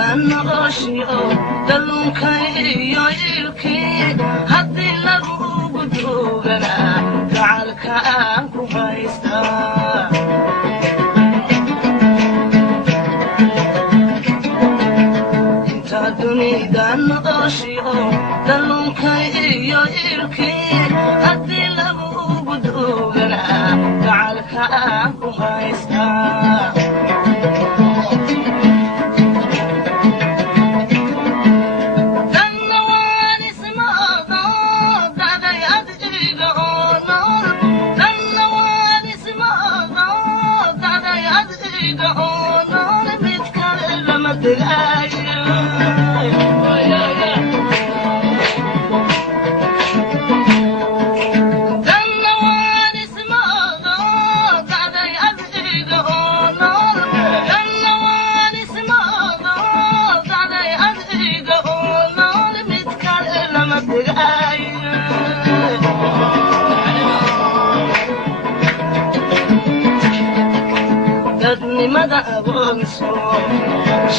نغشي دلوكي يلكي هدي لغو بدوغنا جعلك أنكو فايستا انت دنيا نغشي دلوكي يلكي هدي لغو بدوغنا جعلك أنكو فايستا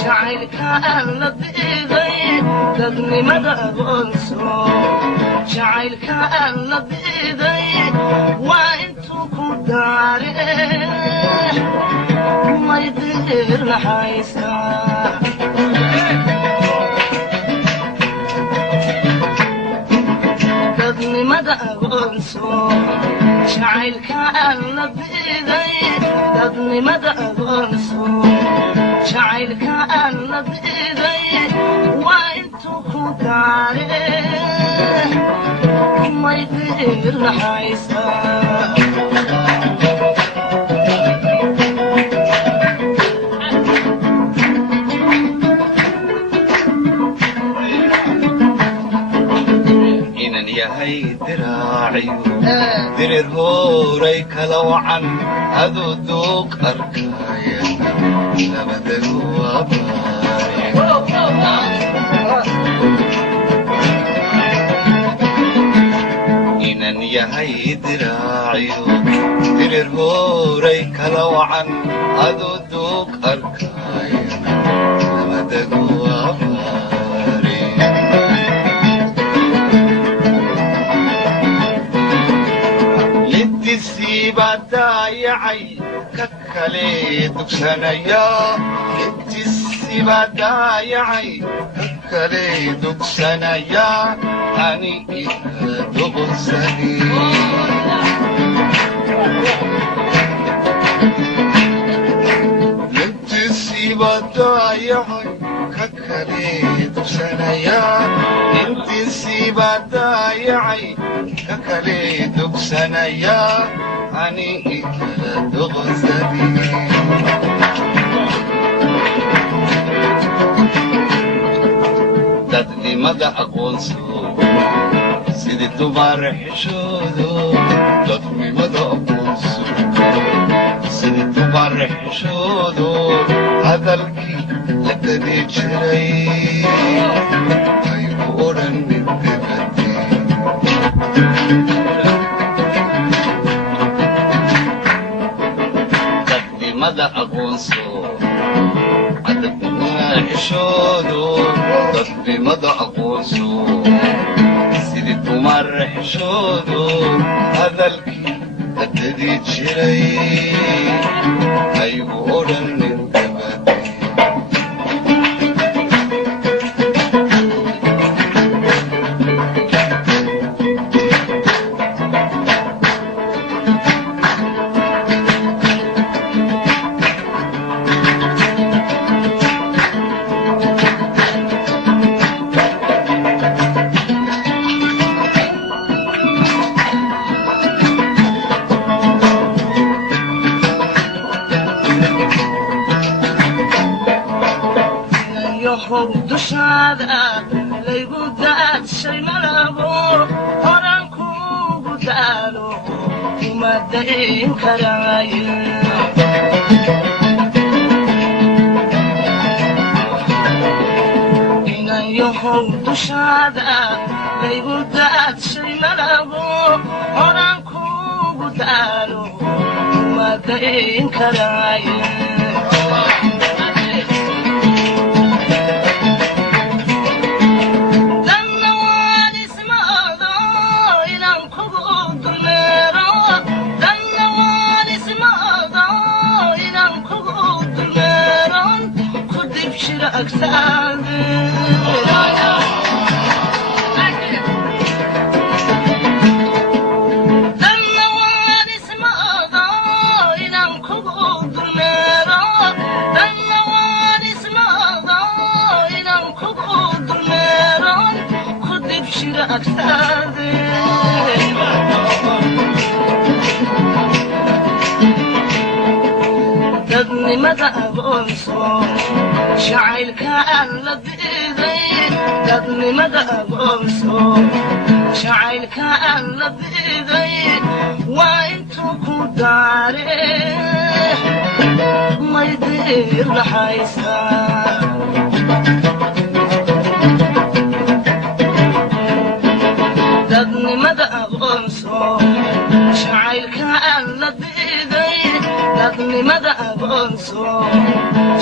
شعيلك أنا بإيدي تدني مدى أبنسو شعيلك أنا بإيدي وإنتو كداري ما يدير لحيسا تدني مدى أبنسو شعيلك أنا بإيدي تدني مدى أبنسو شعيلك أنا بإيدي وإنتو كداري ما يدير لحيسا إنني هاي دراعي درير هوري كلوعن هذو دوق أركايا لبدك واباري إنني هاي دراعي درير هوري كلوعن هذو دوق أركايا لبدك واباري للتسيبة دايعي ككلي دكسانيا للتسيبة دايعي ككلي دكسانيا أني إذا دغساني للتسيبة دايعي ككلي دكسانيا للتسيبة دايعي ككلي دكسانيا أني إذا دغساني تدني مدى أقونسو سيدي تبارح شودو تدني مدى أقونسو سيدي تبارح شودو هذا الكي لكني جري هايبورا من ببتي تدني مدى أقونسو عدبنا حشودو تدني مدى أقونسو سيدي تمرح شودو هذا الكي لكني جري هايبورا من ببتي dushaada laygu daadshay malabo horan kugu daalo uma dayn karaaye inayow dushaada laygu daadshay malabo horan kugu daalo uma dayn karaaye dadnimada aqoonso jacaylka aan la diiday dadnimada aqoonso jacaylka aan la diiday waa intuu ku daare may diir dhaxaysaa dadnimada aqoonso jacaylka aan la diiday dadnimada aqoonso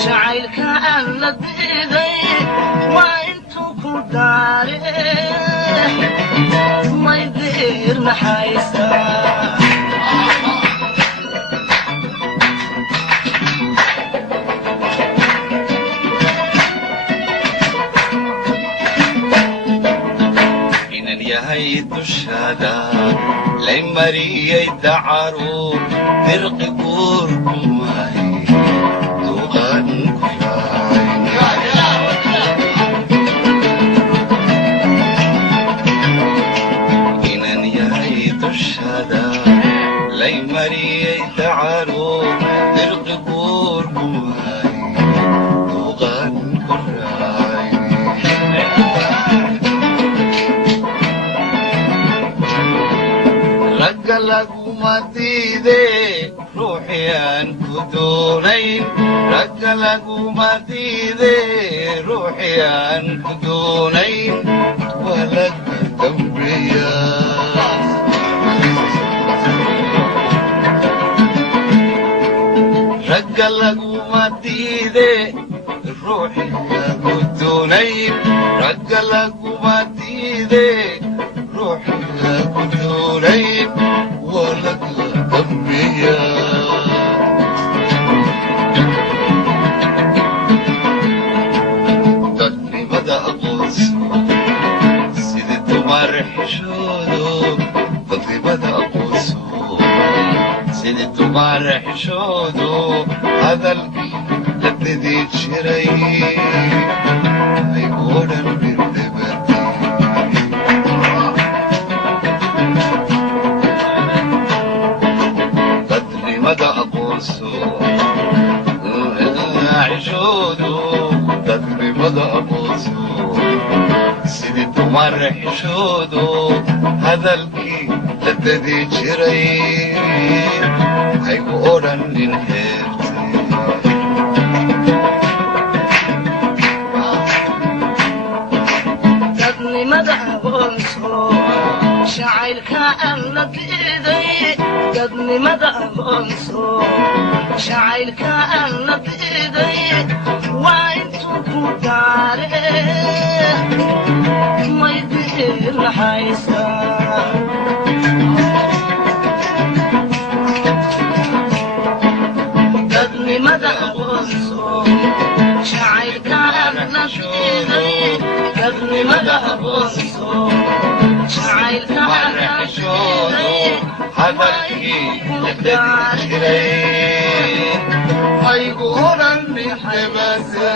jacaylka aan la diiday waa intuu ku daare may diir naxaysaa dushaada lay mariyay dacaru dirqi guurkumay duqan ku inan yahay dushaada lay mariyay dacaru dirqi guurkumay duqan ku laguma diide ruuxii aan ku doonayn ragga laguma diide ruuxii aan ku doonayn waa laga dambeeyaa ragga laguma diide ruuxii aan ku doonayn ragga laguma diide ruuxii aan ku doonayn dadnimada aqoonso sidii dumar xishoodo dadnimada aqoonso sidii dumar xishoodo hadalkii la didii jiray ay odhan dadnimada aqoonso sidii dumar xishoodo hadalkii la dadi jiray haygu odhanin heerte dadnimada aqoonso jacaylka aan la diiday dadnimada aqoonso jacaylka aan la diiday waa intuu ku daare may diir naxaysaa dadnimada aqoonso jacaylka aan la diiday dadnimada aqoonso jacaylka aan la diiday hadalkii la dadi jiray haygu odhan nin hebase